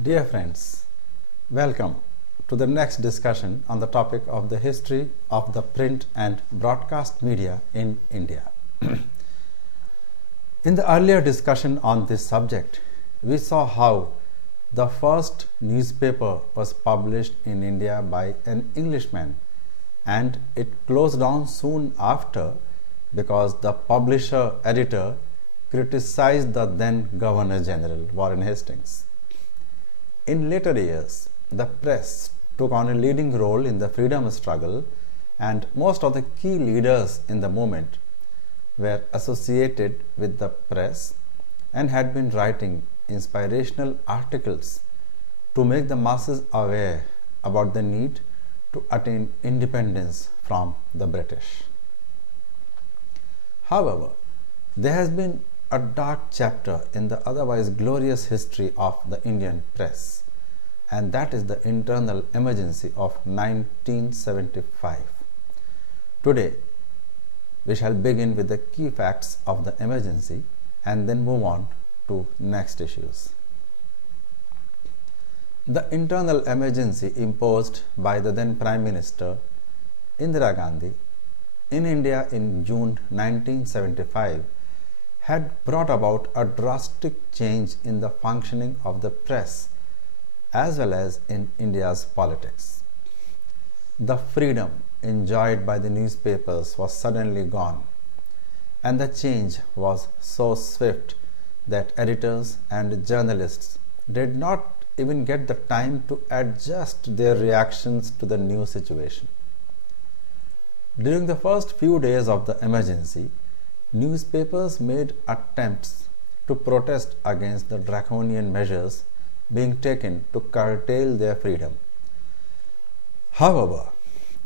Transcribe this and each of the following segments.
Dear friends, welcome to the next discussion on the topic of the history of the print and broadcast media in India. In the earlier discussion on this subject, we saw how the first newspaper was published in India by an Englishman, and it closed down soon after because the publisher editor criticized the then Governor General Warren Hastings. In later years, the press took on a leading role in the freedom struggle, and most of the key leaders in the movement were associated with the press and had been writing inspirational articles to make the masses aware about the need to attain independence from the British. However, there has been a dark chapter in the otherwise glorious history of the Indian press, and that is the internal emergency of 1975. Today, we shall begin with the key facts of the emergency and then move on to next issues. The internal emergency imposed by the then Prime Minister Indira Gandhi in India in June 1975 had brought about a drastic change in the functioning of the press as well as in India's politics. The freedom enjoyed by the newspapers was suddenly gone, and the change was so swift that editors and journalists did not even get the time to adjust their reactions to the new situation. During the first few days of the emergency, newspapers made attempts to protest against the draconian measures being taken to curtail their freedom. However,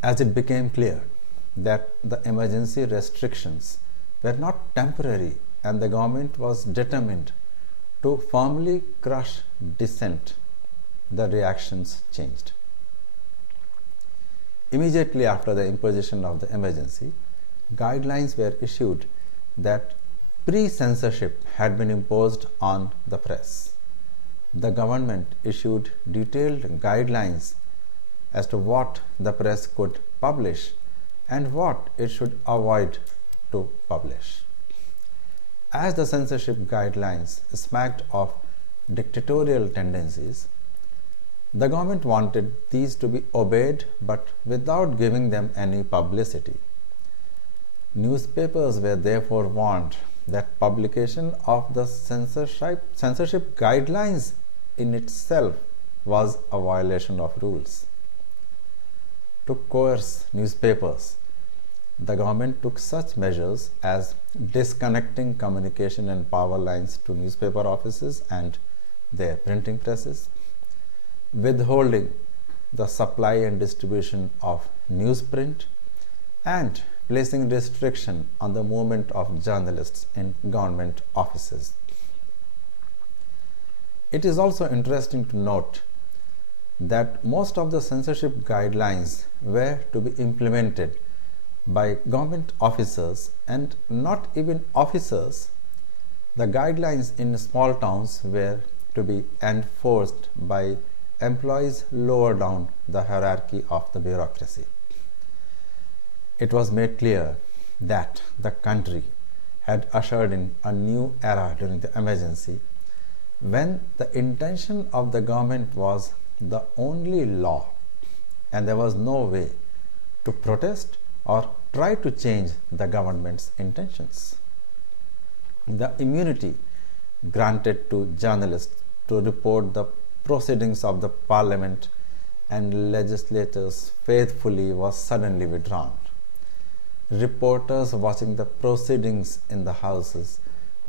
as it became clear that the emergency restrictions were not temporary and the government was determined to firmly crush dissent, the reactions changed. Immediately after the imposition of the emergency, guidelines were issued that pre-censorship had been imposed on the press. The government issued detailed guidelines as to what the press could publish and what it should avoid to publish. As the censorship guidelines smacked of dictatorial tendencies, the government wanted these to be obeyed but without giving them any publicity. Newspapers were therefore warned that publication of the censorship guidelines in itself was a violation of rules. To coerce newspapers, the government took such measures as disconnecting communication and power lines to newspaper offices and their printing presses, withholding the supply and distribution of newsprint, and placing restriction on the movement of journalists in government offices. It is also interesting to note that most of the censorship guidelines were to be implemented by government officers and not even officers. The guidelines in small towns were to be enforced by employees lower down the hierarchy of the bureaucracy. It was made clear that the country had ushered in a new era during the emergency when the intention of the government was the only law and there was no way to protest or try to change the government's intentions. The immunity granted to journalists to report the proceedings of the parliament and legislators faithfully was suddenly withdrawn. Reporters watching the proceedings in the houses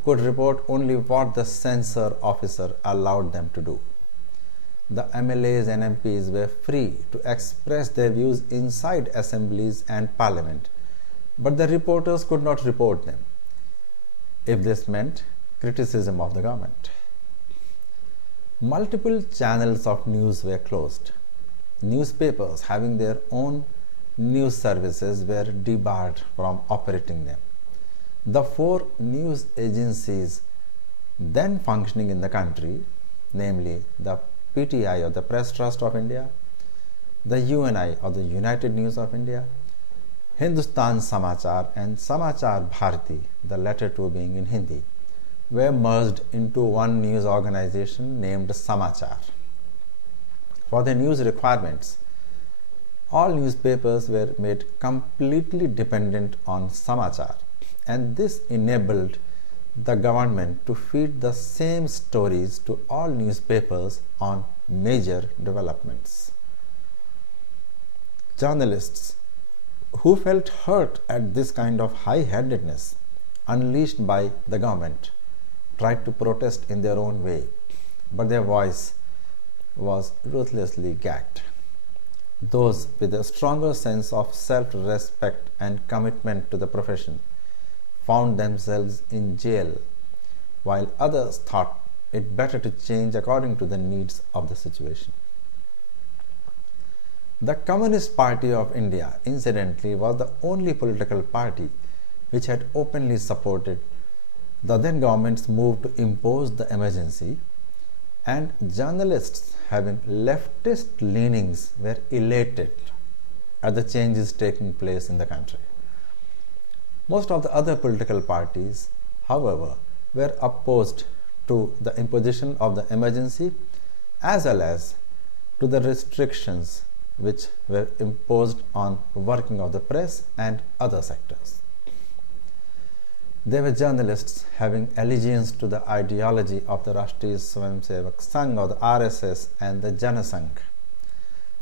could report only what the censor officer allowed them to do. The MLAs and MPs were free to express their views inside assemblies and parliament, but the reporters could not report them if this meant criticism of the government. Multiple channels of news were closed. Newspapers having their own news services were debarred from operating them. The 4 news agencies then functioning in the country, namely the PTI or the Press Trust of India, the UNI or the United News of India, Hindustan Samachar and Samachar Bharati, the latter two being in Hindi, were merged into one news organization named Samachar. For the news requirements, all newspapers were made completely dependent on Samachar, and this enabled the government to feed the same stories to all newspapers on major developments. Journalists who felt hurt at this kind of high-handedness unleashed by the government tried to protest in their own way, but their voice was ruthlessly gagged. Those with a stronger sense of self-respect and commitment to the profession found themselves in jail, while others thought it better to change according to the needs of the situation. The Communist Party of India, incidentally, was the only political party which had openly supported the then government's move to impose the emergency, and journalists having leftist leanings were elated at the changes taking place in the country. Most of the other political parties, however, were opposed to the imposition of the emergency as well as to the restrictions which were imposed on working of the press and other sectors. They were journalists having allegiance to the ideology of the Rashtriya Swayamsevak Sangh or the RSS and the Jana Sangh,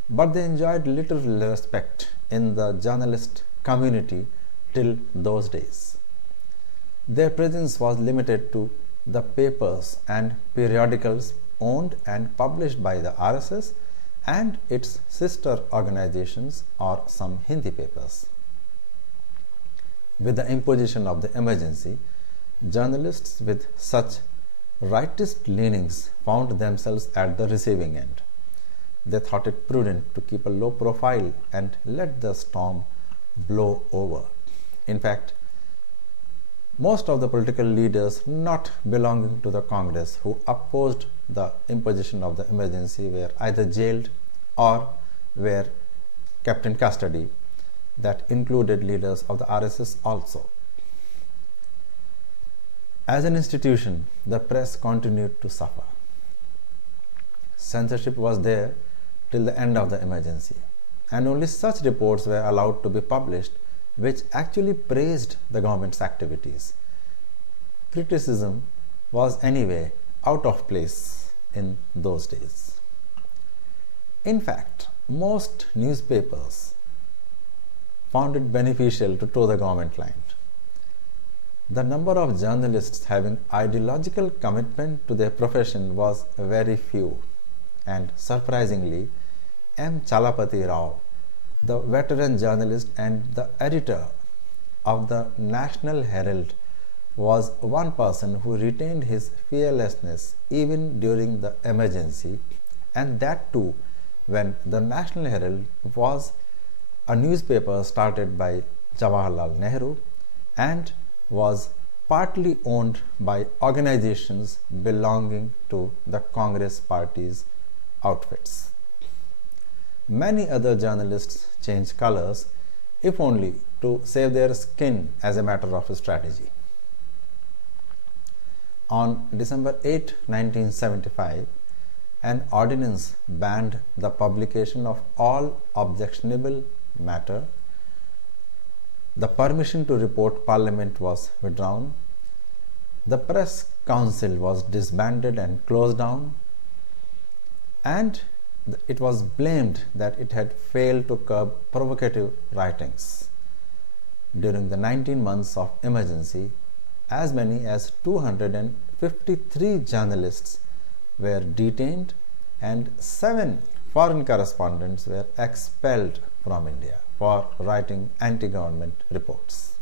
but they enjoyed little respect in the journalist community till those days. Their presence was limited to the papers and periodicals owned and published by the RSS and its sister organizations or some Hindi papers. With the imposition of the emergency, journalists with such rightist leanings found themselves at the receiving end. They thought it prudent to keep a low profile and let the storm blow over. In fact, most of the political leaders not belonging to the Congress who opposed the imposition of the emergency were either jailed or were kept in custody. That included leaders of the RSS also. As an institution, the press continued to suffer. Censorship was there till the end of the emergency, and only such reports were allowed to be published which actually praised the government's activities. Criticism was anyway out of place in those days. In fact, most newspapers found it beneficial to toe the government line. The number of journalists having ideological commitment to their profession was very few, and surprisingly, M. Chalapati Rao, the veteran journalist and the editor of the National Herald, was one person who retained his fearlessness even during the emergency, and that too when the National Herald was a newspaper started by Jawaharlal Nehru and was partly owned by organizations belonging to the Congress party's outfits. Many other journalists changed colors, if only to save their skin as a matter of strategy. On December 8, 1975, an ordinance banned the publication of all objectionable matter. The permission to report Parliament was withdrawn. The Press Council was disbanded and closed down, and it was blamed that it had failed to curb provocative writings. During the 19 months of emergency, as many as 253 journalists were detained and 7 foreign correspondents were expelled from India for writing anti-government reports.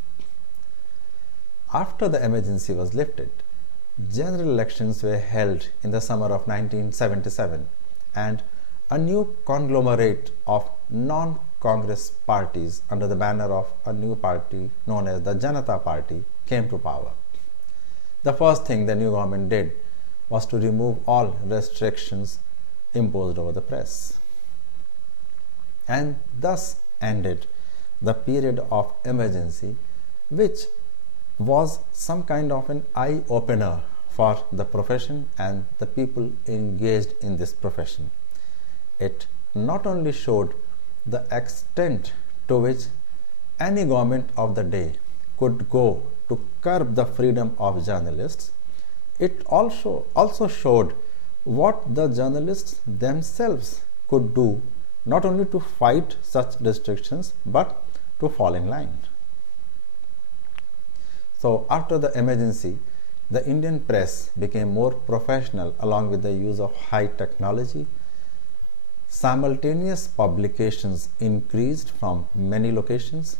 After the emergency was lifted, general elections were held in the summer of 1977, and a new conglomerate of non-Congress parties under the banner of a new party known as the Janata Party came to power. The first thing the new government did was to remove all restrictions imposed over the press. And thus ended the period of emergency, which was some kind of an eye-opener for the profession and the people engaged in this profession. It not only showed the extent to which any government of the day could go to curb the freedom of journalists, it also showed what the journalists themselves could do, not only to fight such restrictions but to fall in line. So after the emergency, the Indian press became more professional along with the use of high technology. Simultaneous publications increased from many locations.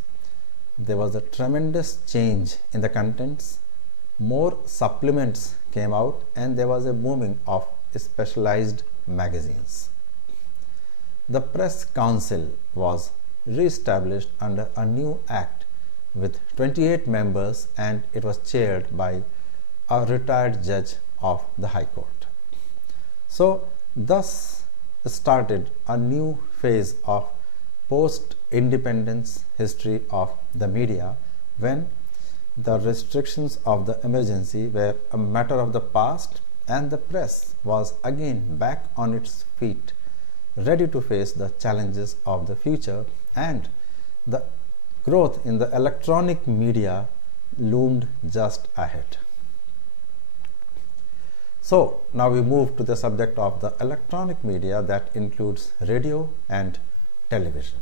There was a tremendous change in the contents. More supplements came out and there was a booming of specialized magazines. The Press Council was re-established under a new act with 28 members, and it was chaired by a retired judge of the High Court. So thus started a new phase of post-independence history of the media, when the restrictions of the emergency were a matter of the past and the press was again back on its feet, ready to face the challenges of the future, and the growth in the electronic media loomed just ahead. So now we move to the subject of the electronic media, that includes radio and television.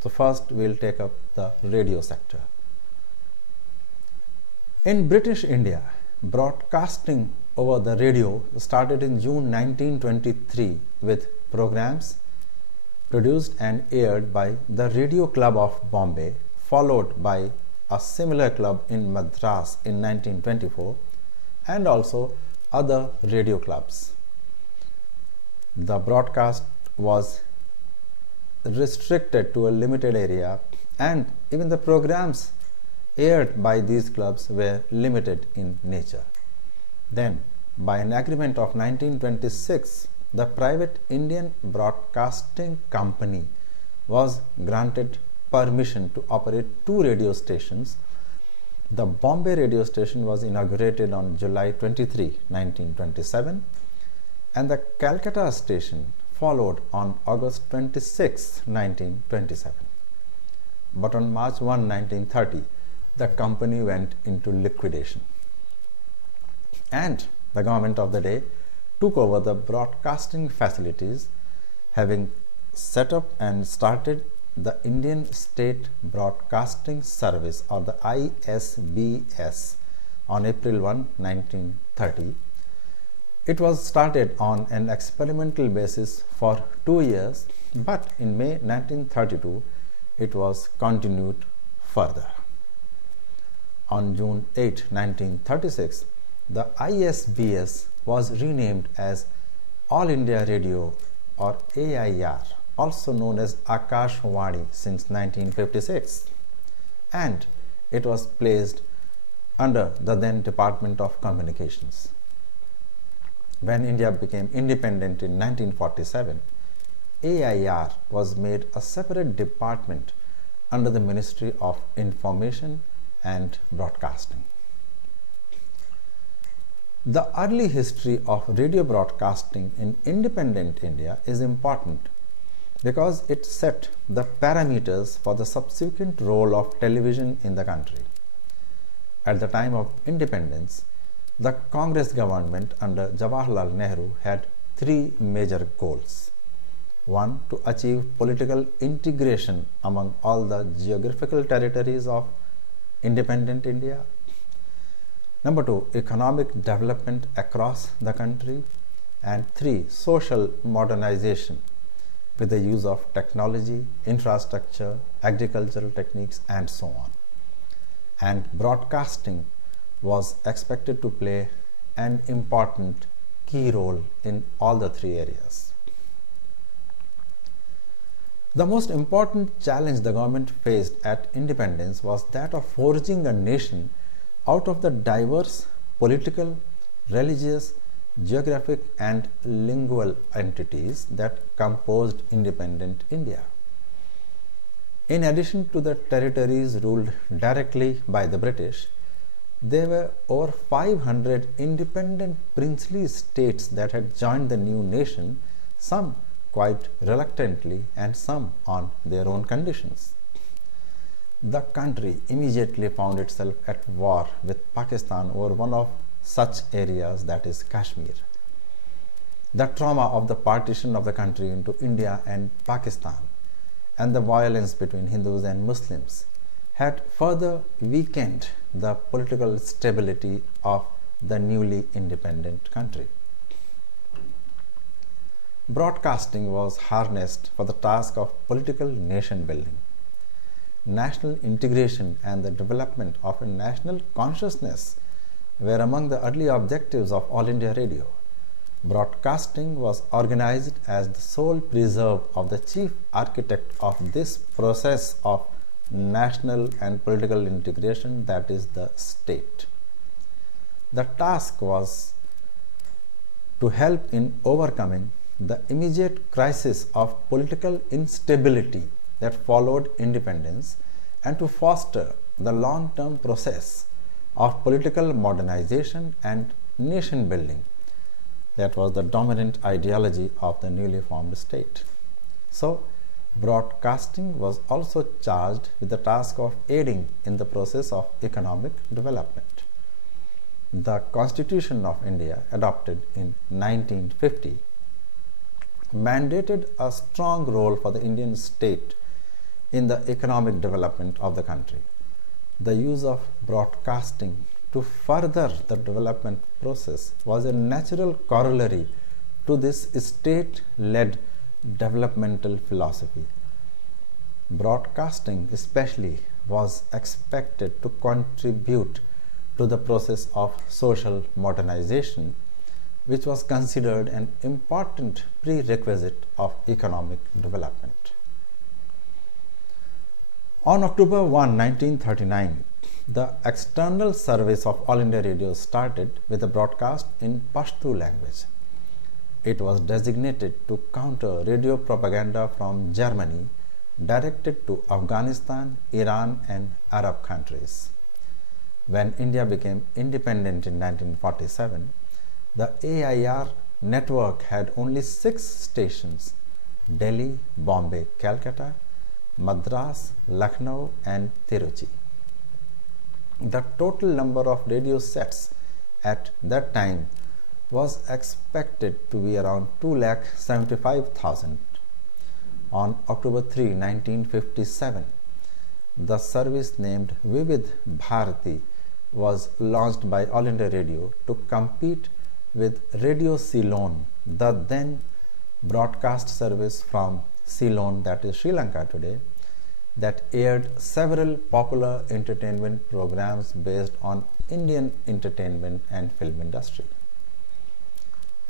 So first we will take up the radio sector. In British India, broadcasting over the radio started in June 1923 with programs produced and aired by the Radio Club of Bombay, followed by a similar club in Madras in 1924, and also other radio clubs. The broadcast was restricted to a limited area, and even the programs aired by these clubs were limited in nature. Then, by an agreement of 1926, the private Indian Broadcasting Company was granted permission to operate 2 radio stations. The Bombay radio station was inaugurated on July 23, 1927, and the Calcutta station followed on August 26, 1927. But on March 1, 1930, the company went into liquidation, and the government of the day took over the broadcasting facilities, having set up and started the Indian State Broadcasting Service, or the ISBS, on April 1, 1930. It was started on an experimental basis for 2 years, but in May 1932 it was continued further. On June 8, 1936, the ISBS was renamed as All India Radio, or AIR, also known as Akashvani, since 1956, and it was placed under the then Department of Communications. When India became independent in 1947, AIR was made a separate department under the Ministry of Information and Broadcasting. The early history of radio broadcasting in independent India is important because it set the parameters for the subsequent role of television in the country. At the time of independence, the Congress government under Jawaharlal Nehru had 3 major goals. 1. To achieve political integration among all the geographical territories of independent India. Number 2, economic development across the country. And 3, social modernization with the use of technology, infrastructure, agricultural techniques, and so on. And broadcasting was expected to play an important key role in all the 3 areas. The most important challenge the government faced at independence was that of forging a nation out of the diverse political, religious, geographic and lingual entities that composed independent India. In addition to the territories ruled directly by the British, there were over 500 independent princely states that had joined the new nation, some quite reluctantly and some on their own conditions. The country immediately found itself at war with Pakistan over one of such areas, that is Kashmir. The trauma of the partition of the country into India and Pakistan and the violence between Hindus and Muslims had further weakened the political stability of the newly independent country. Broadcasting was harnessed for the task of political nation building. National integration and the development of a national consciousness were among the early objectives of All India Radio. Broadcasting was organized as the sole preserve of the chief architect of this process of national and political integration, that is the state. The task was to help in overcoming the immediate crisis of political instability that followed independence and to foster the long-term process of political modernization and nation building. That was the dominant ideology of the newly formed state. So, broadcasting was also charged with the task of aiding in the process of economic development. The Constitution of India, adopted in 1950, mandated a strong role for the Indian state in the economic development of the country. The use of broadcasting to further the development process was a natural corollary to this state-led developmental philosophy. Broadcasting especially was expected to contribute to the process of social modernization, which was considered an important prerequisite of economic development. On October 1, 1939, the external service of All India Radio started with a broadcast in Pashto language. It was designated to counter radio propaganda from Germany directed to Afghanistan, Iran and Arab countries. When India became independent in 1947, the AIR network had only 6 stations: Delhi, Bombay, Calcutta, Madras, Lucknow and Tiruchi. The total number of radio sets at that time was expected to be around 2,75,000. On October 3, 1957, the service named Vividh Bharati was launched by All India Radio to compete with Radio Ceylon, the then broadcast service from Ceylon, that is Sri Lanka today, that aired several popular entertainment programs based on Indian entertainment and film industry.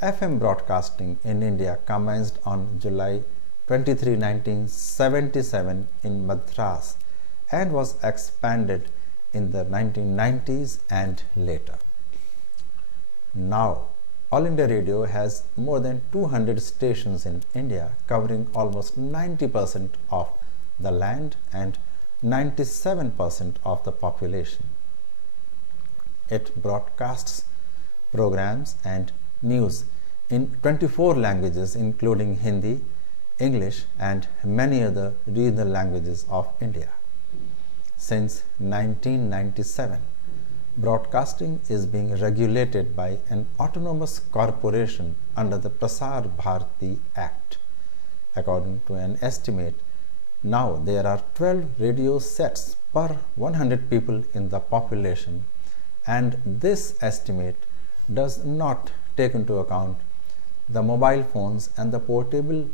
FM broadcasting in India commenced on July 23, 1977 in Madras and was expanded in the 1990s and later. Now, All India Radio has more than 200 stations in India, covering almost 90% of the land and 97% of the population. It broadcasts programs and news in 24 languages including Hindi, English and many other regional languages of India. Since 1997, broadcasting is being regulated by an autonomous corporation under the Prasar Bharati Act. According to an estimate, now there are 12 radio sets per 100 people in the population, and this estimate does not take into account the mobile phones and the portable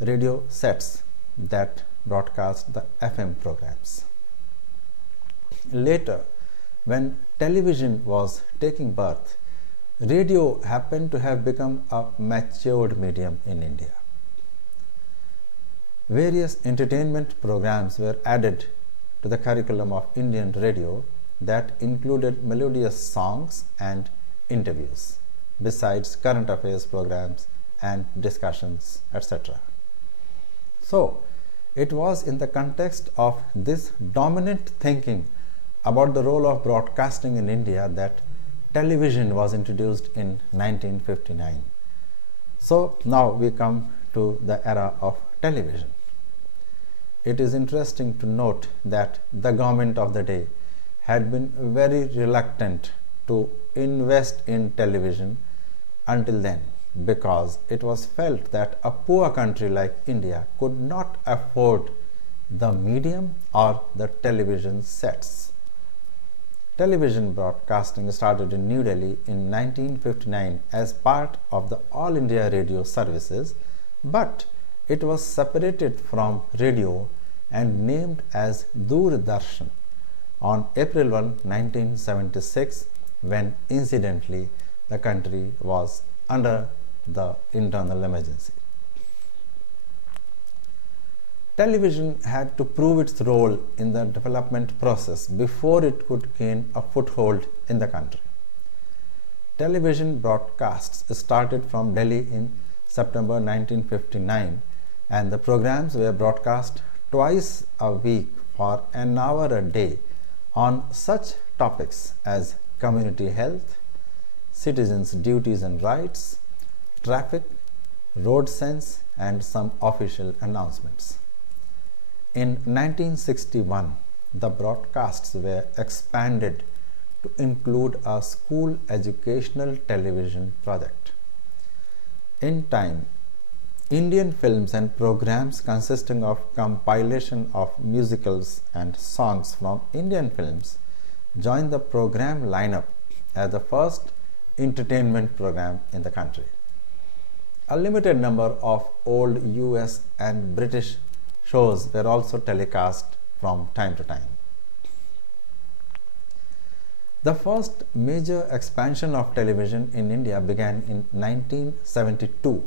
radio sets that broadcast the FM programs. Later, when television was taking birth, radio happened to have become a matured medium in India. Various entertainment programs were added to the curriculum of Indian radio that included melodious songs and interviews. besides current affairs programs and discussions, etc. So, it was in the context of this dominant thinking about the role of broadcasting in India that television was introduced in 1959. So, now we come to the era of television. It is interesting to note that the government of the day had been very reluctant to invest in television until then, because it was felt that a poor country like India could not afford the medium or the television sets. Television broadcasting started in New Delhi in 1959 as part of the All India Radio services, but it was separated from radio and named as Doordarshan on April 1, 1976, when incidentally the country was under the internal emergency. Television had to prove its role in the development process before it could gain a foothold in the country. Television broadcasts started from Delhi in September 1959, and the programs were broadcast twice a week for an hour a day on such topics as community health, citizens' duties and rights, traffic, road sense, and some official announcements. In 1961, the broadcasts were expanded to include a school educational television project. In time, Indian films and programs consisting of compilation of musicals and songs from Indian films joined the program lineup as the first entertainment program in the country. A limited number of old US and British shows were also telecast from time to time. The first major expansion of television in India began in 1972,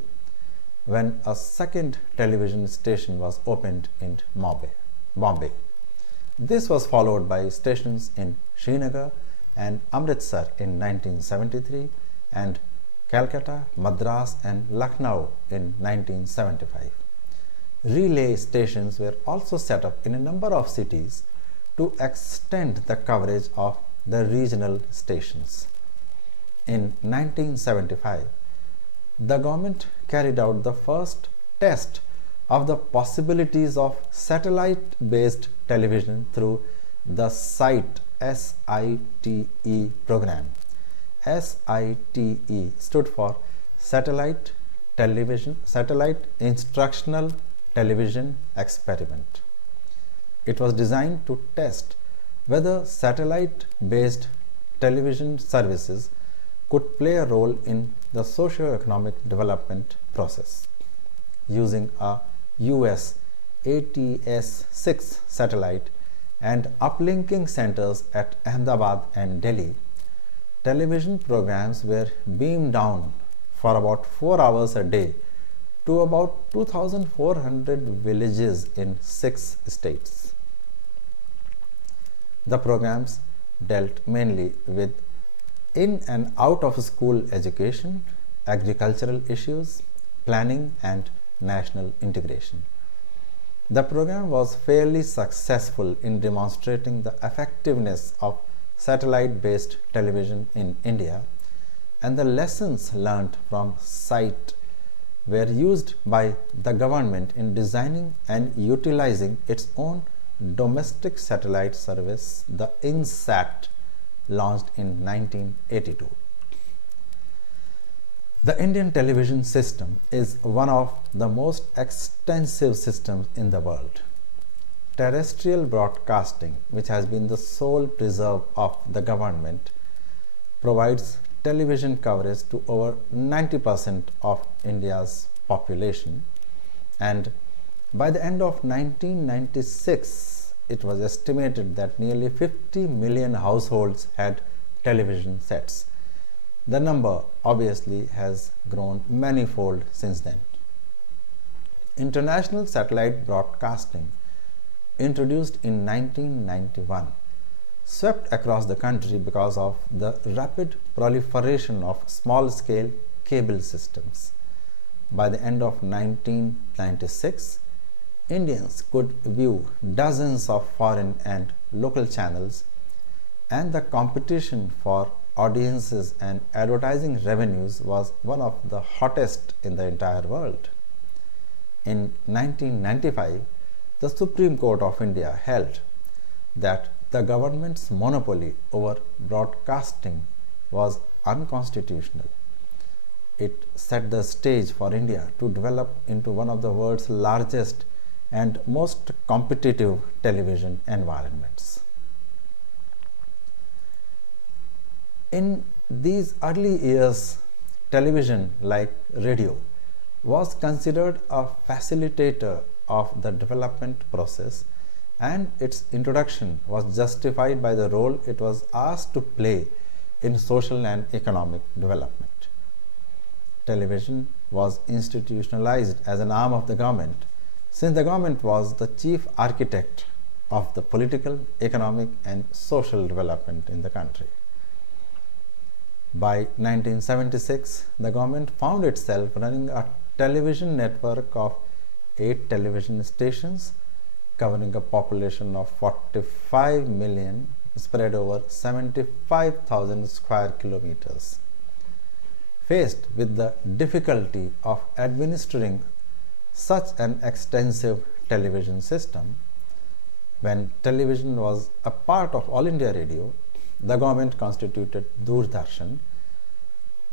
when a second television station was opened in Bombay. This was followed by stations in Srinagar and Amritsar in 1973 and Calcutta, Madras and Lucknow in 1975. Relay stations were also set up in a number of cities to extend the coverage of the regional stations. In 1975, the government carried out the first test of the possibilities of satellite-based television through the SITE program. SITE stood for Satellite Instructional Television Experiment. It was designed to test whether satellite-based television services could play a role in the socio-economic development process. Using a US ATS-6 satellite and uplinking centers at Ahmedabad and Delhi, television programs were beamed down for about 4 hours a day to about 2,400 villages in 6 states. The programs dealt mainly with in and out of school education, agricultural issues, planning and national integration. The program was fairly successful in demonstrating the effectiveness of satellite-based television in India, and the lessons learnt from SITE were used by the government in designing and utilizing its own domestic satellite service, the INSAT, launched in 1982. The Indian television system is one of the most extensive systems in the world. Terrestrial broadcasting, which has been the sole preserve of the government, provides television coverage to over 90% of India's population, and by the end of 1996, it was estimated that nearly 50 million households had television sets. The number obviously has grown manifold since then. International satellite broadcasting, introduced in 1991, swept across the country because of the rapid proliferation of small-scale cable systems. By the end of 1996, Indians could view dozens of foreign and local channels, and the competition for audiences and advertising revenues was one of the hottest in the entire world. In 1995, the Supreme Court of India held that the government's monopoly over broadcasting was unconstitutional. It set the stage for India to develop into one of the world's largest and most competitive television environments. In these early years, television, like radio, was considered a facilitator of the development process, and its introduction was justified by the role it was asked to play in social and economic development. Television was institutionalized as an arm of the government, since the government was the chief architect of the political, economic, and social development in the country. By 1976, the government found itself running a television network of 8 television stations covering a population of 45 million spread over 75,000 square kilometers. Faced with the difficulty of administering such an extensive television system, when television was a part of All India Radio, the government constituted Doordarshan.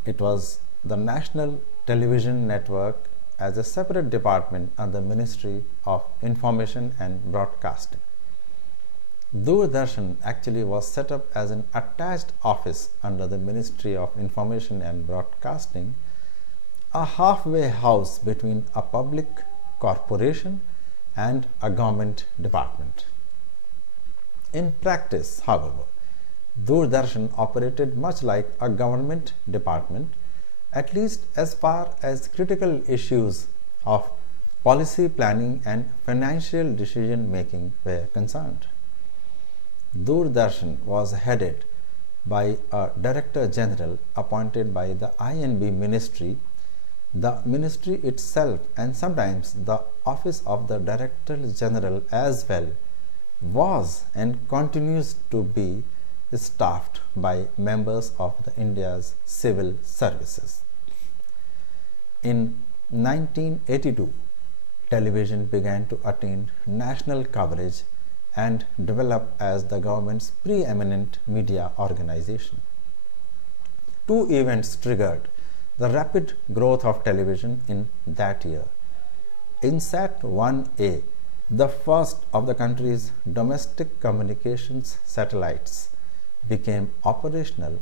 It was the national television network as a separate department under the Ministry of Information and Broadcasting. Doordarshan actually was set up as an attached office under the Ministry of Information and Broadcasting, a halfway house between a public corporation and a government department. In practice, however, Doordarshan operated much like a government department, at least as far as critical issues of policy planning and financial decision making were concerned. Doordarshan was headed by a Director General appointed by the INB Ministry, the ministry itself, and sometimes the Office of the Director General as well, was and continues to be staffed by members of the India's civil services. In 1982, television began to attain national coverage and develop as the government's preeminent media organization. 2 events triggered the rapid growth of television in that year. INSAT 1A, the first of the country's domestic communications satellites, became operational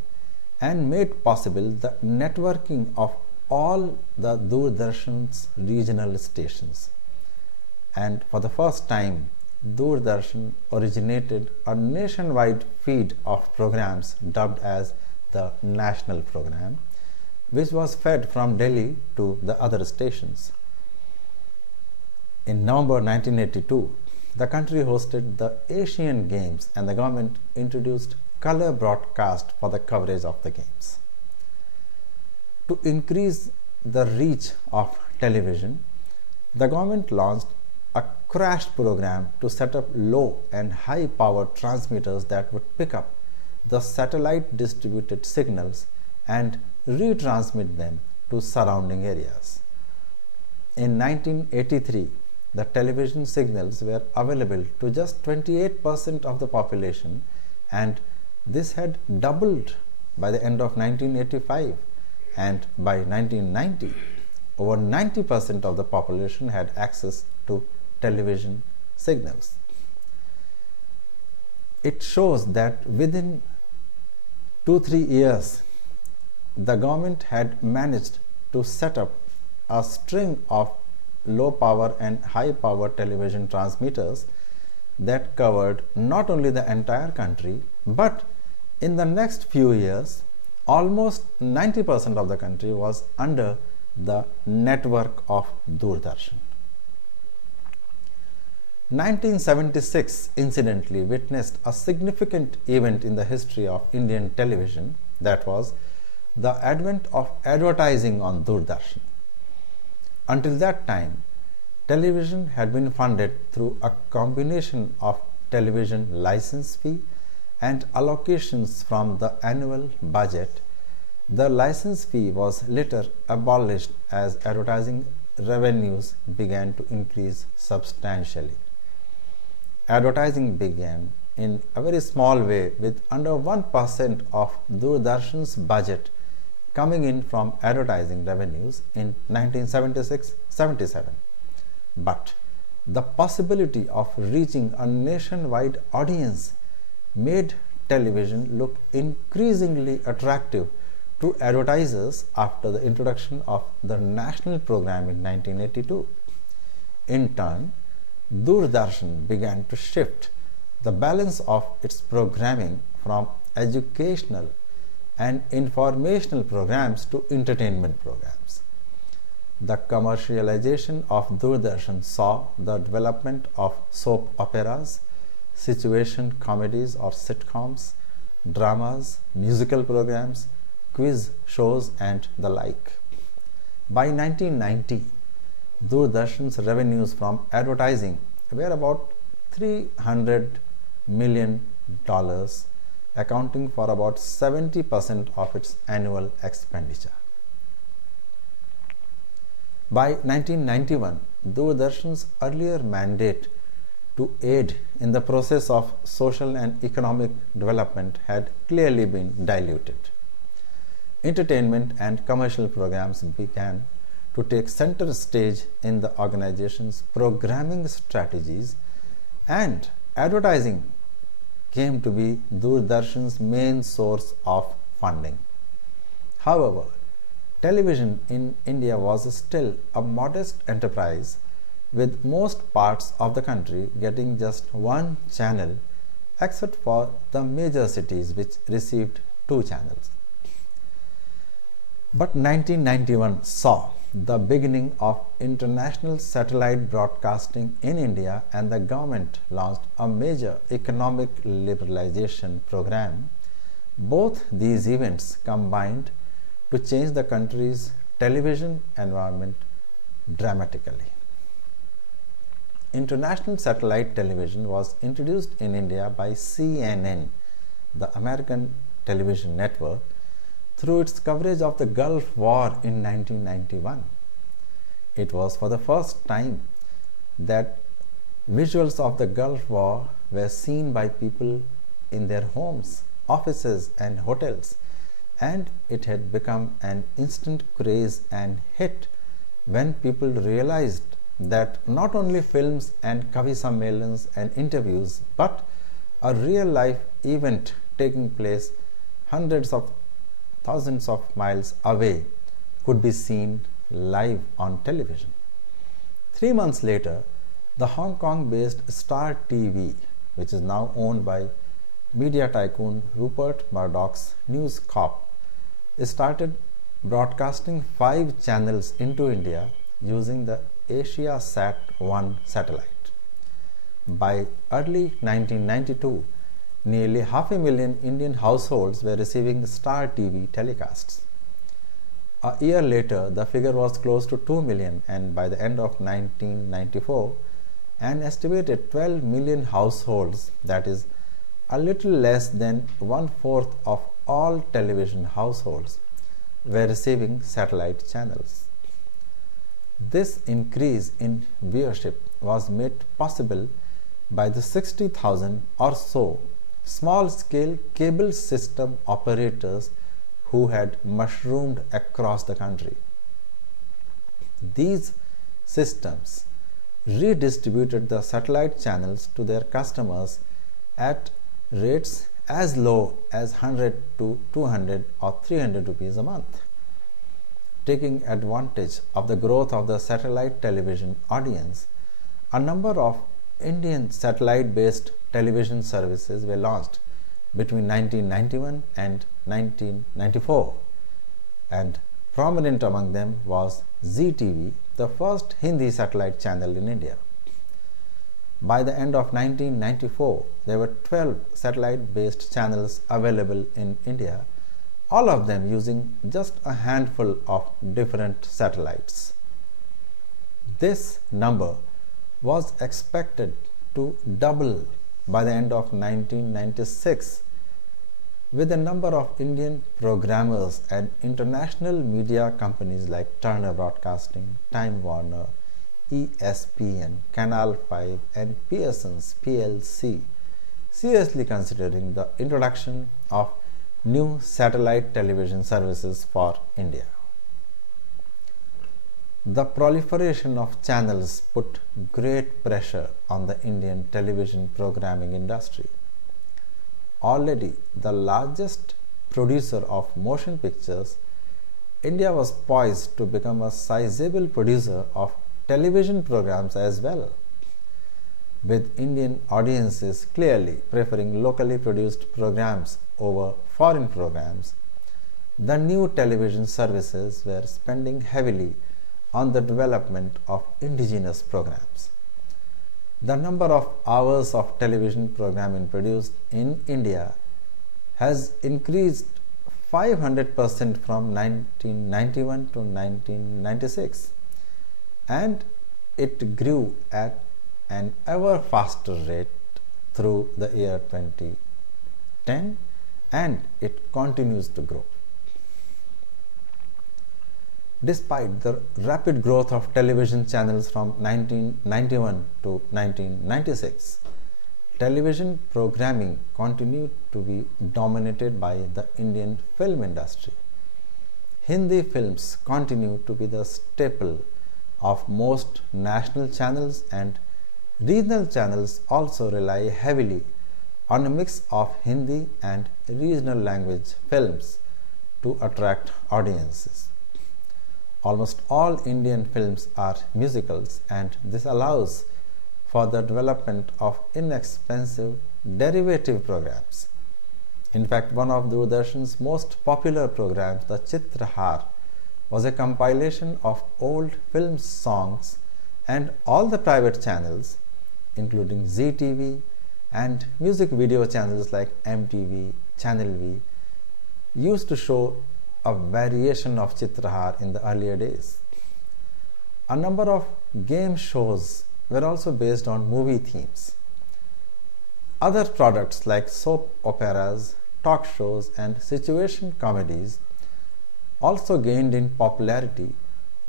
and made possible the networking of all the Doordarshan's regional stations. And for the first time, Doordarshan originated a nationwide feed of programs dubbed as the National Program, which was fed from Delhi to the other stations. In November 1982, the country hosted the Asian Games and the government introduced color broadcast for the coverage of the games. To increase the reach of television, the government launched a crash program to set up low and high power transmitters that would pick up the satellite distributed signals and retransmit them to surrounding areas. In 1983, the television signals were available to just 28% of the population, and this had doubled by the end of 1985, and by 1990, over 90% of the population had access to television signals. It shows that within 2-3 years, the government had managed to set up a string of low power and high power television transmitters that covered not only the entire country, but in the next few years, almost 90% of the country was under the network of Doordarshan. 1976 incidentally witnessed a significant event in the history of Indian television, that was the advent of advertising on Doordarshan. Until that time, television had been funded through a combination of television license fee and allocations from the annual budget. The license fee was later abolished as advertising revenues began to increase substantially. Advertising began in a very small way, with under 1% of Doordarshan's budget coming in from advertising revenues in 1976-77. But the possibility of reaching a nationwide audience made television look increasingly attractive to advertisers after the introduction of the national program in 1982. In turn, Doordarshan began to shift the balance of its programming from educational and informational programs to entertainment programs. The commercialization of Doordarshan saw the development of soap operas, situation comedies or sitcoms, dramas, musical programs, quiz shows and the like. By 1990, Doordarshan's revenues from advertising were about $300 million, accounting for about 70% of its annual expenditure. By 1991, Doordarshan's earlier mandate to aid in the process of social and economic development had clearly been diluted. Entertainment and commercial programs began to take center stage in the organization's programming strategies, and advertising came to be Doordarshan's main source of funding. However, television in India was still a modest enterprise, with most parts of the country getting just one channel, except for the major cities which received two channels. But 1991 saw the beginning of international satellite broadcasting in India, and the government launched a major economic liberalization program. Both these events combined to change the country's television environment dramatically. International satellite television was introduced in India by CNN, the American television network, through its coverage of the Gulf War in 1991. It was for the first time that visuals of the Gulf War were seen by people in their homes, offices and hotels, and it had become an instant craze and hit when people realized that not only films and Kavi Sammelans and interviews, but a real life event taking place hundreds of thousands of miles away could be seen live on television. 3 months later, the Hong Kong-based Star TV, which is now owned by media tycoon Rupert Murdoch's News Corp, started broadcasting 5 channels into India using the Asia-Sat-1 satellite. By early 1992, nearly 500,000 Indian households were receiving Star TV telecasts. A year later, the figure was close to 2 million, and by the end of 1994, an estimated 12 million households, that is a little less than 1/4 of all television households, were receiving satellite channels. This increase in viewership was made possible by the 60,000 or so small-scale cable system operators who had mushroomed across the country. These systems redistributed the satellite channels to their customers at rates as low as 100 to 200 or 300 rupees a month. Taking advantage of the growth of the satellite television audience, a number of Indian satellite-based television services were launched between 1991 and 1994, and prominent among them was Zee TV, the first Hindi satellite channel in India. By the end of 1994, there were 12 satellite-based channels available in India, all of them using just a handful of different satellites. This number was expected to double by the end of 1996, with a number of Indian programmers and international media companies like Turner Broadcasting, Time Warner, ESPN, Canal 5 and Pearson's PLC seriously considering the introduction of new satellite television services for India. The proliferation of channels put great pressure on the Indian television programming industry. Already the largest producer of motion pictures, India was poised to become a sizable producer of television programs as well, with Indian audiences clearly preferring locally produced programs over foreign programs. The new television services were spending heavily on the development of indigenous programs. The number of hours of television programming produced in India has increased 500% from 1991 to 1996, and it grew at an ever faster rate through the year 2010, and it continues to grow. Despite the rapid growth of television channels from 1991 to 1996, television programming continued to be dominated by the Indian film industry. Hindi films continue to be the staple of most national channels, and regional channels also rely heavily on a mix of Hindi and regional language films to attract audiences. Almost all Indian films are musicals, and this allows for the development of inexpensive derivative programs. In fact, one of Doordarshan's most popular programs, the Chitrahar, was a compilation of old film songs, and all the private channels, including Zee TV and music video channels like MTV, Channel V, used to show a variation of Chitrahar in the earlier days. A number of game shows were also based on movie themes. Other products like soap operas, talk shows and situation comedies also gained in popularity,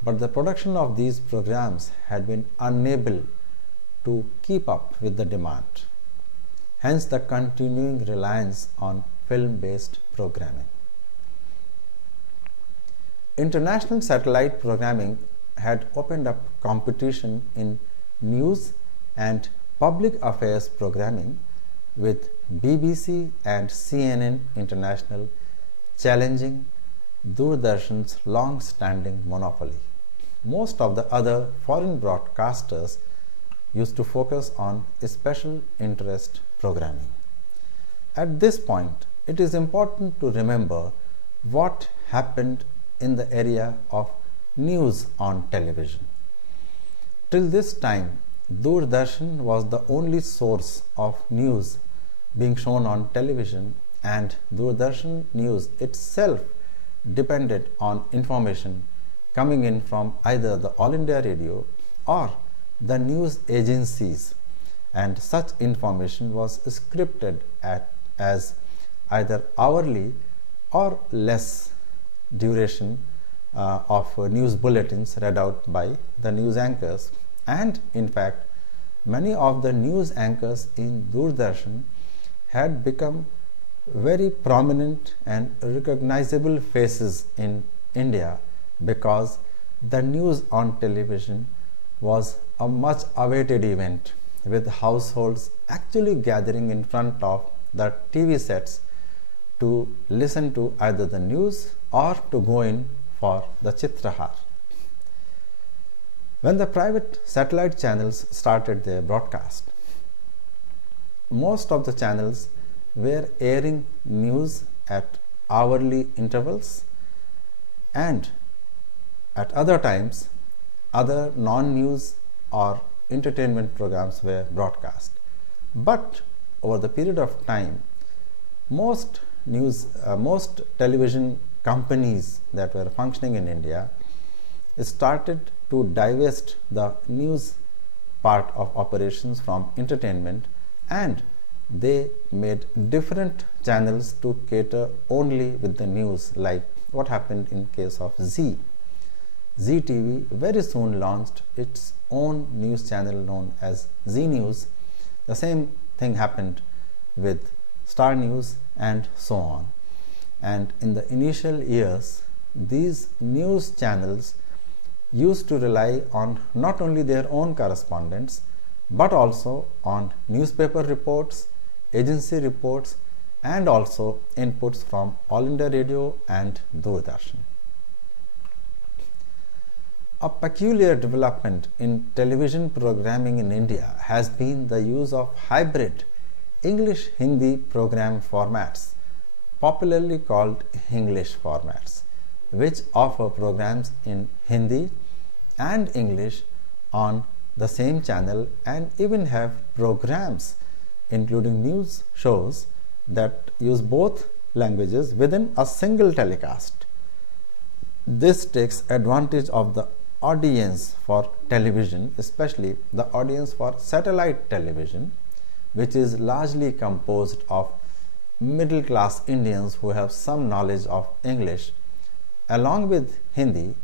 but the production of these programs had been unable to keep up with the demand. Hence the continuing reliance on film-based programming. International satellite programming had opened up competition in news and public affairs programming, with BBC and CNN International challenging Doordarshan's long-standing monopoly. Most of the other foreign broadcasters used to focus on special interest programming. At this point, it is important to remember what happened in the area of news on television. Till this time, Doordarshan was the only source of news being shown on television, and Doordarshan News itself depended on information coming in from either the All India Radio or the news agencies, and such information was scripted as either hourly or less duration of news bulletins read out by the news anchors. And in fact, many of the news anchors in Doordarshan had become very prominent and recognizable faces in India, because the news on television was a much awaited event, with households actually gathering in front of the TV sets to listen to either the news or to go in for the Chitrahar. When the private satellite channels started their broadcast, most of the channels were airing news at hourly intervals, and at other times other non-news or entertainment programs were broadcast. But over the period of time, most television companies that were functioning in India started to divest the news part of operations from entertainment, and they made different channels to cater only with the news, like what happened in case of Zee. Zee TV very soon launched its own news channel known as Zee News. The same thing happened with Star News and so on. And in the initial years, these news channels used to rely on not only their own correspondents but also on newspaper reports, agency reports, and also inputs from All India Radio and Doordarshan. A peculiar development in television programming in India has been the use of hybrid English-Hindi program formats, popularly called Hinglish formats, which offer programs in Hindi and English on the same channel and even have programs including news shows that use both languages within a single telecast. This takes advantage of the audience for television, especially the audience for satellite television, which is largely composed of middle class Indians who have some knowledge of English along with Hindi,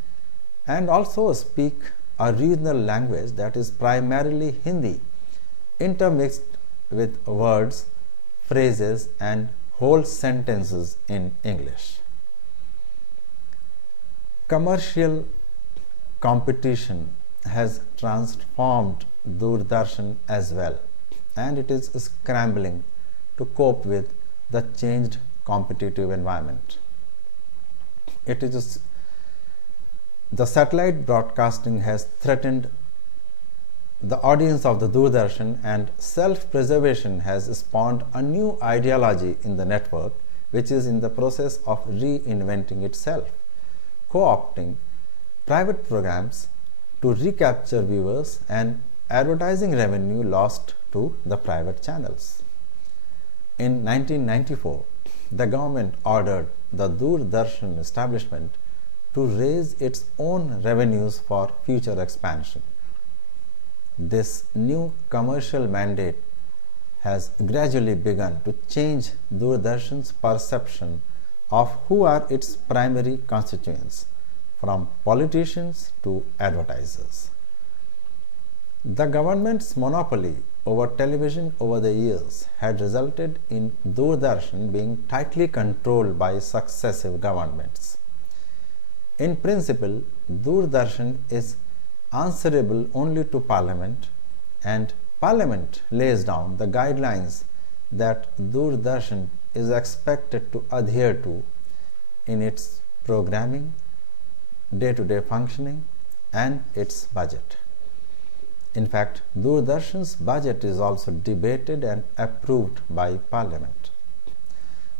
and also speak a regional language that is primarily Hindi, intermixed with words, phrases, and whole sentences in English. Commercial competition has transformed Doordarshan as well, and it is scrambling to cope with the changed competitive environment. The satellite broadcasting has threatened the audience of the Doordarshan, and self-preservation has spawned a new ideology in the network, which is in the process of reinventing itself, co-opting private programs to recapture viewers and advertising revenue lost to the private channels. In 1994, the government ordered the Doordarshan establishment to raise its own revenues for future expansion. This new commercial mandate has gradually begun to change Doordarshan's perception of who are its primary constituents, from politicians to advertisers. The government's monopoly over television over the years had resulted in Doordarshan being tightly controlled by successive governments. In principle, Doordarshan is answerable only to Parliament, and Parliament lays down the guidelines that Doordarshan is expected to adhere to in its programming, day-to-day functioning, and its budget. In fact, Doordarshan's budget is also debated and approved by Parliament.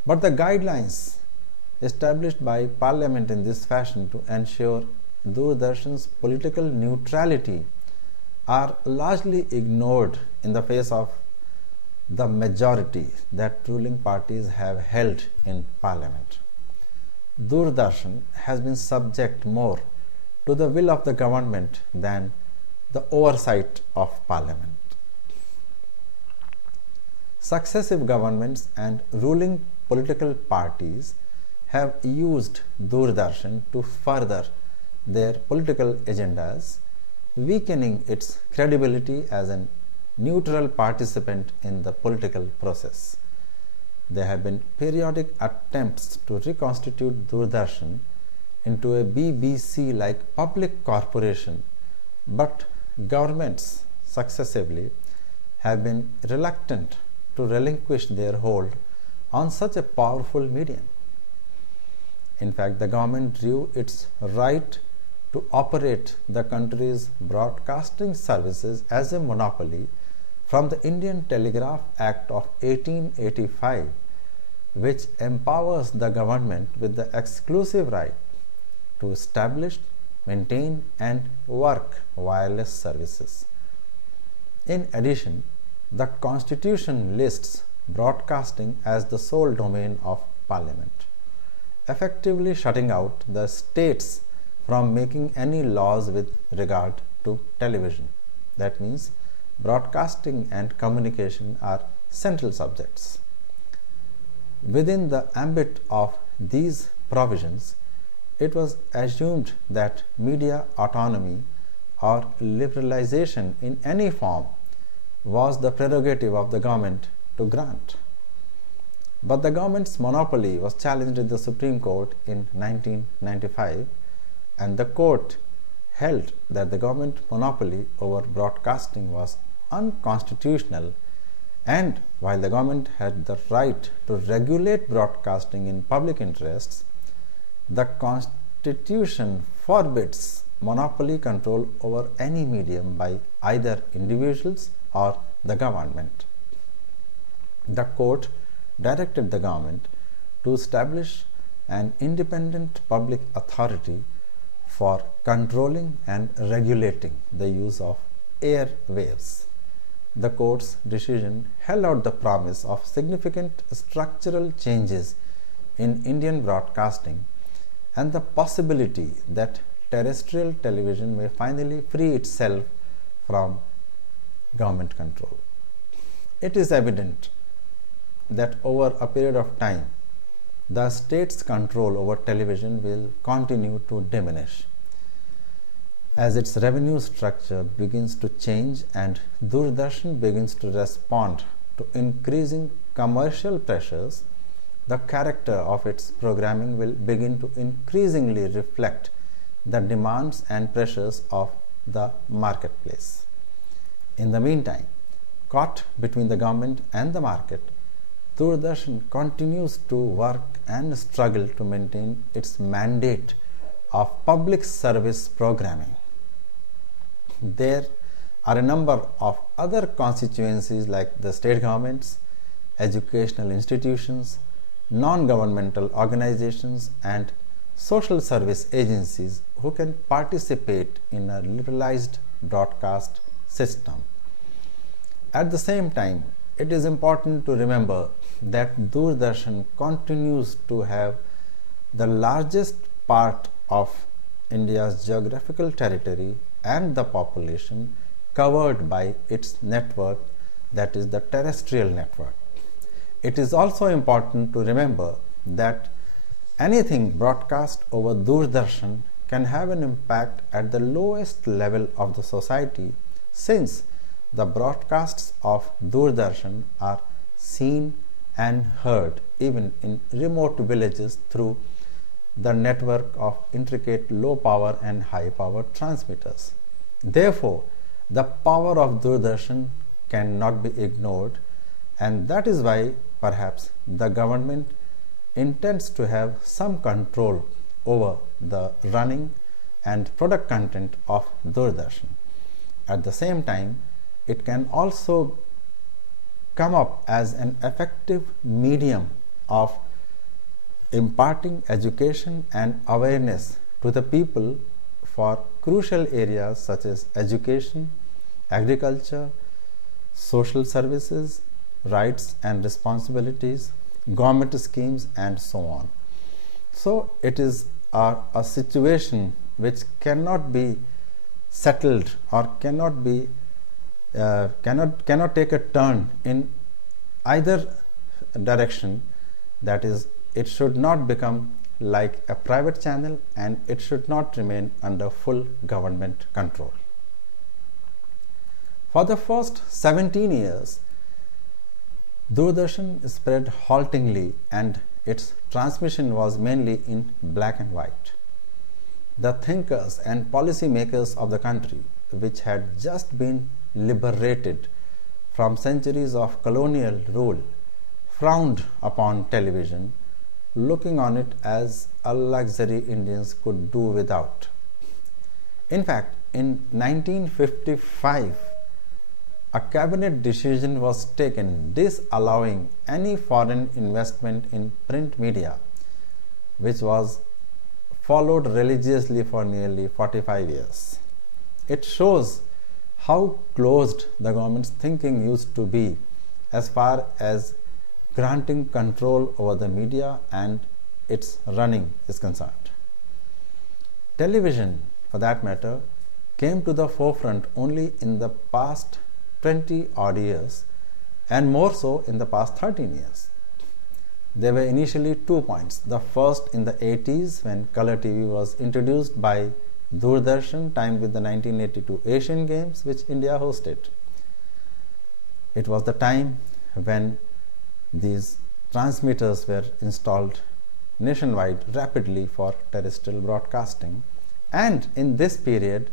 But the guidelines established by Parliament in this fashion to ensure Doordarshan's political neutrality are largely ignored in the face of the majority that ruling parties have held in Parliament. Doordarshan has been subject more to the will of the government than the oversight of Parliament. Successive governments and ruling political parties have used Doordarshan to further their political agendas, weakening its credibility as a neutral participant in the political process. There have been periodic attempts to reconstitute Doordarshan into a BBC-like public corporation, but governments successively have been reluctant to relinquish their hold on such a powerful medium. In fact, the government drew its right to operate the country's broadcasting services as a monopoly from the Indian Telegraph Act of 1885, which empowers the government with the exclusive right to establish, maintain, and work wireless services. In addition, the Constitution lists broadcasting as the sole domain of Parliament, effectively shutting out the states from making any laws with regard to television. That means broadcasting and communication are central subjects. Within the ambit of these provisions, it was assumed that media autonomy or liberalization in any form was the prerogative of the government to grant. But the government's monopoly was challenged in the Supreme Court in 1995, and the court held that the government monopoly over broadcasting was unconstitutional, and while the government had the right to regulate broadcasting in public interests, the Constitution forbids monopoly control over any medium by either individuals or the government. The court directed the government to establish an independent public authority for controlling and regulating the use of airwaves. The court's decision held out the promise of significant structural changes in Indian broadcasting and the possibility that terrestrial television may finally free itself from government control. It is evident that over a period of time, the state's control over television will continue to diminish as its revenue structure begins to change and Doordarshan begins to respond to increasing commercial pressures. The character of its programming will begin to increasingly reflect the demands and pressures of the marketplace. In the meantime, caught between the government and the market, Doordarshan continues to work and struggle to maintain its mandate of public service programming. There are a number of other constituencies like the state governments, educational institutions, non-governmental organizations and social service agencies who can participate in a liberalized broadcast system. At the same time, it is important to remember that Doordarshan continues to have the largest part of India's geographical territory and the population covered by its network, that is the terrestrial network. It is also important to remember that anything broadcast over Doordarshan can have an impact at the lowest level of the society, since the broadcasts of Doordarshan are seen and heard even in remote villages through the network of intricate low power and high power transmitters. Therefore, the power of Doordarshan cannot be ignored, and that is why perhaps the government intends to have some control over the running and product content of Doordarshan. At the same time, it can also come up as an effective medium of imparting education and awareness to the people for crucial areas such as education, agriculture, social services, rights and responsibilities, government schemes and so on. So it is a situation which cannot be settled or cannot take a turn in either direction. That is, it should not become like a private channel and it should not remain under full government control. For the first 17 years, Doordarshan spread haltingly and its transmission was mainly in black and white. The thinkers and policy makers of the country, which had just been liberated from centuries of colonial rule, frowned upon television, looking on it as a luxury Indians could do without. In fact, in 1955, a cabinet decision was taken disallowing any foreign investment in print media, which was followed religiously for nearly 45 years. It shows how closed the government's thinking used to be as far as granting control over the media and its running is concerned. Television, for that matter, came to the forefront only in the past 20 odd years, and more so in the past 13 years. There were initially 2 points. The first in the 80s, when color TV was introduced by Doordarshan, timed with the 1982 Asian Games, which India hosted. It was the time when these transmitters were installed nationwide rapidly for terrestrial broadcasting, and in this period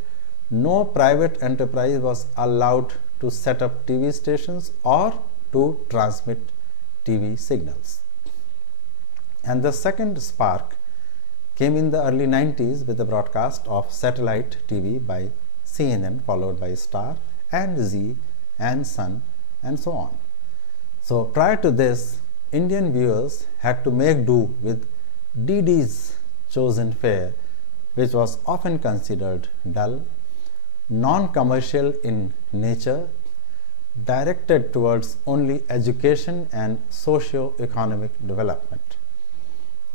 no private enterprise was allowed to set up TV stations or to transmit TV signals. And the second spark came in the early 90s with the broadcast of satellite TV by CNN, followed by Star and Zee and Sun and so on. So prior to this, Indian viewers had to make do with DD's chosen fare, which was often considered dull, non-commercial in nature, directed towards only education and socio-economic development.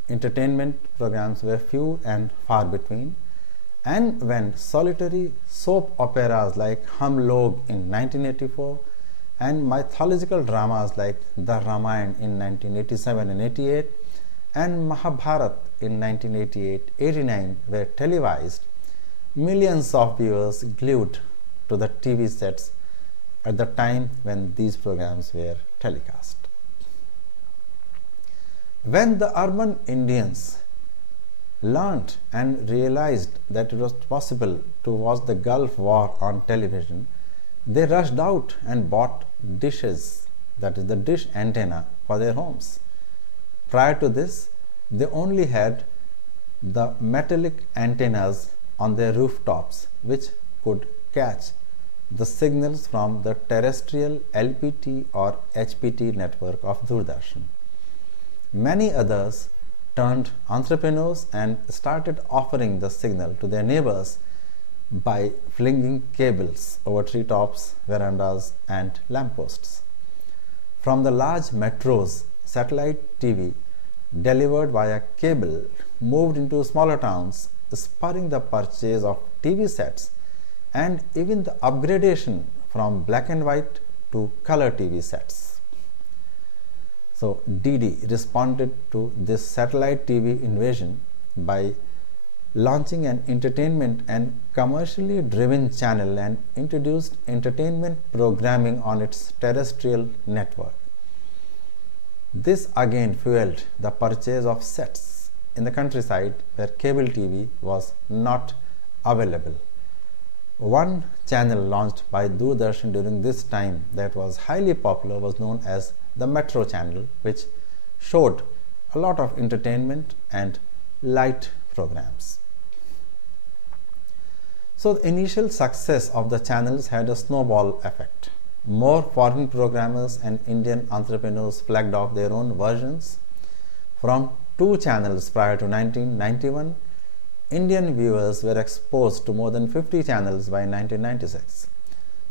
Entertainment programs were few and far between, and when solitary soap operas like Hum Log in 1984 and mythological dramas like The Ramayana in 1987 and 88 and Mahabharat in 1988-89 were televised, millions of viewers glued to the TV sets at the time when these programs were telecast. When the urban Indians learnt and realized that it was possible to watch the Gulf War on television, they rushed out and bought dishes, that is the dish antenna, for their homes. Prior to this, they only had the metallic antennas on their rooftops, which could catch the signals from the terrestrial LPT or HPT network of Doordarshan. Many others turned entrepreneurs and started offering the signal to their neighbors by flinging cables over treetops, verandas and lampposts. From the large metros, satellite TV delivered via cable moved into smaller towns, spurring the purchase of TV sets and even the upgradation from black and white to color TV sets. So DD responded to this satellite TV invasion by launching an entertainment and commercially driven channel and introduced entertainment programming on its terrestrial network. This again fueled the purchase of sets in the countryside where cable TV was not available. One channel launched by Doordarshan during this time that was highly popular was known as the Metro channel, which showed a lot of entertainment and light programs. So the initial success of the channels had a snowball effect. More foreign programmers and Indian entrepreneurs flagged off their own versions. From 2 channels prior to 1991, Indian viewers were exposed to more than 50 channels by 1996.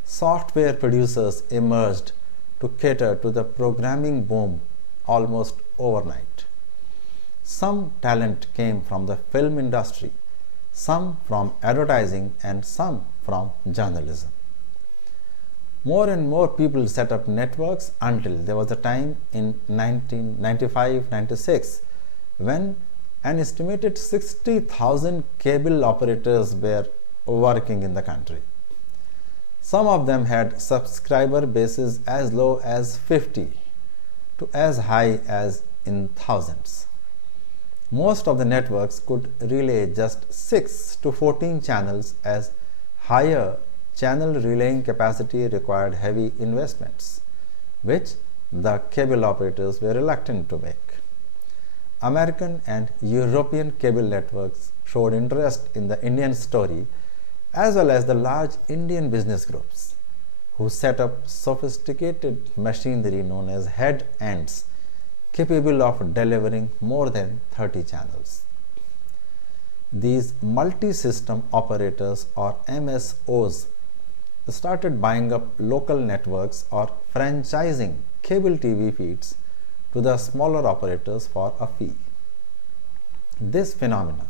Software producers emerged to cater to the programming boom almost overnight. Some talent came from the film industry, some from advertising and some from journalism. More and more people set up networks until there was a time in 1995-96 when an estimated 60,000 cable operators were working in the country. Some of them had subscriber bases as low as 50 to as high as in thousands. Most of the networks could relay just 6 to 14 channels, as higher channel relaying capacity required heavy investments, which the cable operators were reluctant to make. American and European cable networks showed interest in the Indian story, as well as the large Indian business groups who set up sophisticated machinery known as head ends capable of delivering more than 30 channels. These multi-system operators or MSOs started buying up local networks or franchising cable TV feeds to the smaller operators for a fee. This phenomenon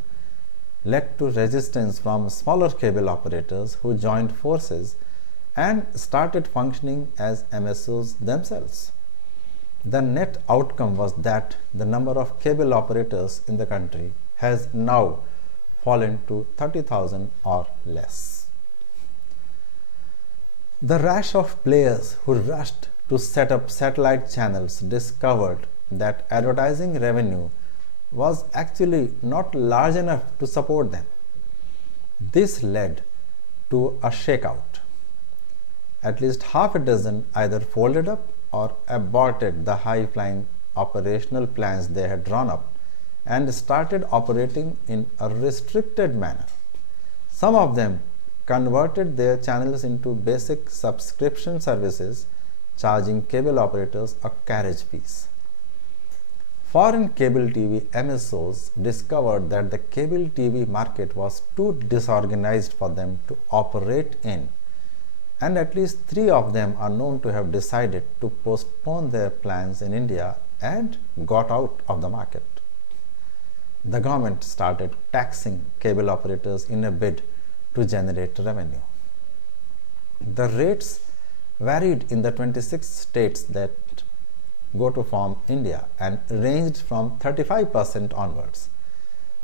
led to resistance from smaller cable operators who joined forces and started functioning as MSOs themselves. The net outcome was that the number of cable operators in the country has now fallen to 30,000 or less. The rash of players who rushed to set up satellite channels discovered that advertising revenue was actually not large enough to support them. This led to a shakeout. At least half a dozen either folded up or aborted the high-flying operational plans they had drawn up and started operating in a restricted manner. Some of them converted their channels into basic subscription services, charging cable operators a carriage fees. Foreign cable TV MSOs discovered that the cable TV market was too disorganized for them to operate in, and at least 3 of them are known to have decided to postpone their plans in India and got out of the market. The government started taxing cable operators in a bid to generate revenue. The rates varied in the 26 states that go to form India and ranged from 35% onwards.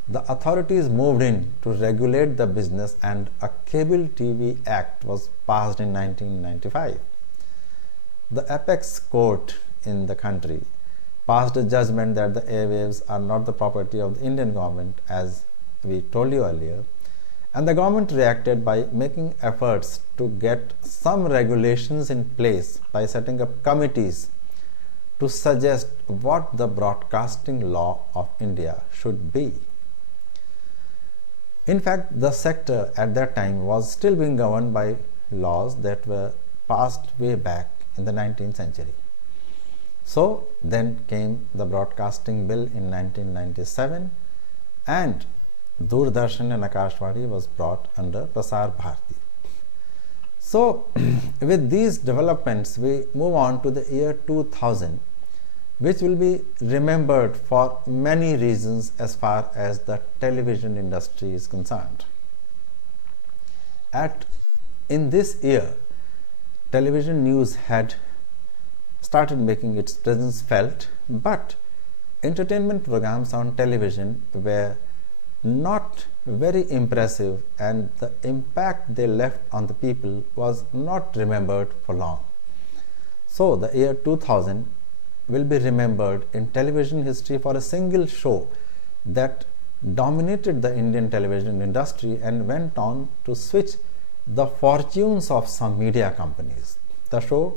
The authorities moved in to regulate the business and a Cable TV Act was passed in 1995. The apex court in the country passed a judgment that the airwaves are not the property of the Indian government, as we told you earlier, and the government reacted by making efforts to get some regulations in place by setting up committees to suggest what the broadcasting law of India should be. In fact, the sector at that time was still being governed by laws that were passed way back in the 19th century. So then came the Broadcasting Bill in 1997 and Doordarshan and Akashvani was brought under Prasar Bharati. So with these developments, we move on to the year 2000, which will be remembered for many reasons as far as the television industry is concerned. In this year, television news had started making its presence felt, but entertainment programs on television were not very impressive and the impact they left on the people was not remembered for long. So the year 2000 will be remembered in television history for a single show that dominated the Indian television industry and went on to switch the fortunes of some media companies. The show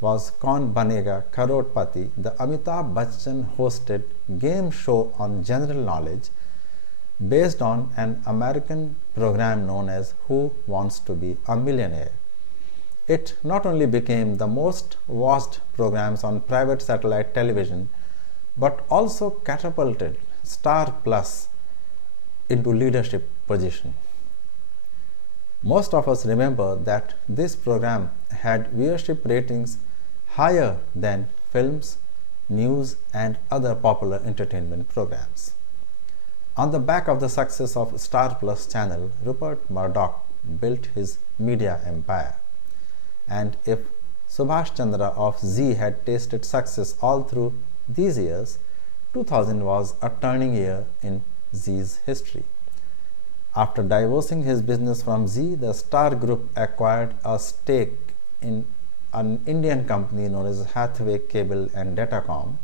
was Kaun Banega Crorepati, the Amitabh Bachchan hosted game show on general knowledge based on an American program known as Who Wants to Be a Millionaire. It not only became the most watched programs on private satellite television, but also catapulted Star Plus into leadership position. Most of us remember that this program had viewership ratings higher than films, news and other popular entertainment programs. On the back of the success of Star Plus channel, Rupert Murdoch built his media empire. And if Subhash Chandra of Zee had tasted success all through these years, 2000 was a turning year in Zee's history. After divorcing his business from Zee, the Star Group acquired a stake in an Indian company known as Hathway Cable and Datacom,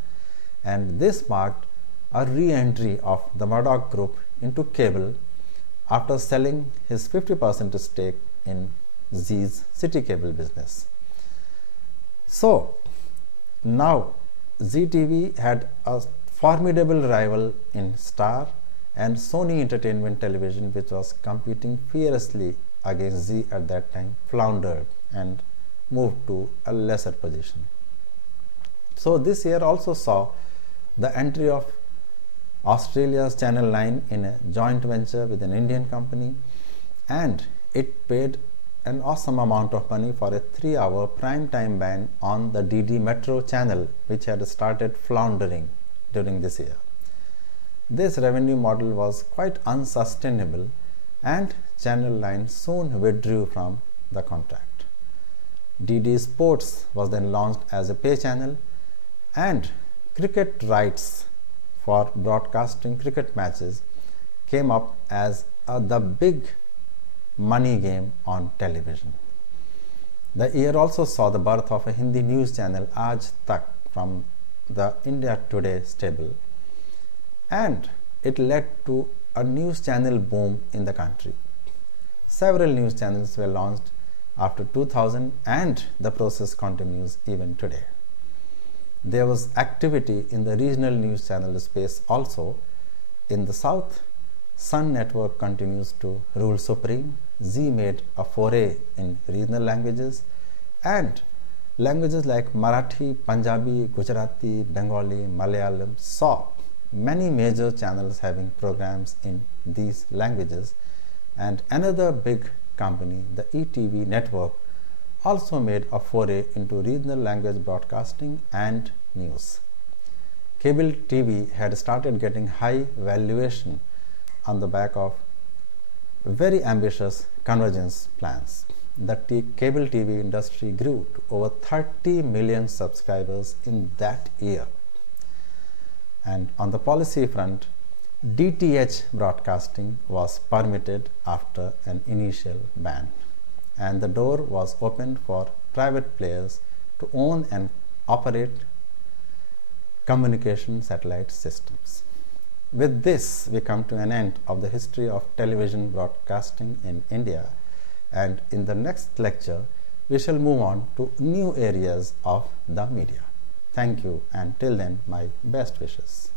and this marked a re-entry of the Murdoch Group into cable after selling his 50% stake in Zee's City Cable business. So now Zee TV had a formidable rival in Star, and Sony Entertainment Television, which was competing fiercely against Zee at that time, floundered and moved to a lesser position. So this year also saw the entry of Australia's Channel 9 in a joint venture with an Indian company, and it paid an awesome amount of money for a 3-hour prime-time ban on the DD Metro channel, which had started floundering during this year. This revenue model was quite unsustainable, and Channel 9 soon withdrew from the contract. DD Sports was then launched as a pay channel, and cricket rights for broadcasting cricket matches came up as the big money game on television. The year also saw the birth of a Hindi news channel, Aaj Tak, from the India Today stable, and it led to a news channel boom in the country. Several news channels were launched after 2000, and the process continues even today. There was activity in the regional news channel space also. In the south, Sun Network continues to rule supreme. Zee made a foray in regional languages, and languages like Marathi, Punjabi, Gujarati, Bengali, Malayalam saw many major channels having programs in these languages. And another big company, the ETV network, also made a foray into regional language broadcasting and news. Cable TV had started getting high valuation on the back of very ambitious convergence plans. The cable TV industry grew to over 30 million subscribers in that year. And on the policy front, DTH broadcasting was permitted after an initial ban, and the door was opened for private players to own and operate communication satellite systems. With this, we come to an end of the history of television broadcasting in India, and in the next lecture, we shall move on to new areas of the media. Thank you, and till then, my best wishes.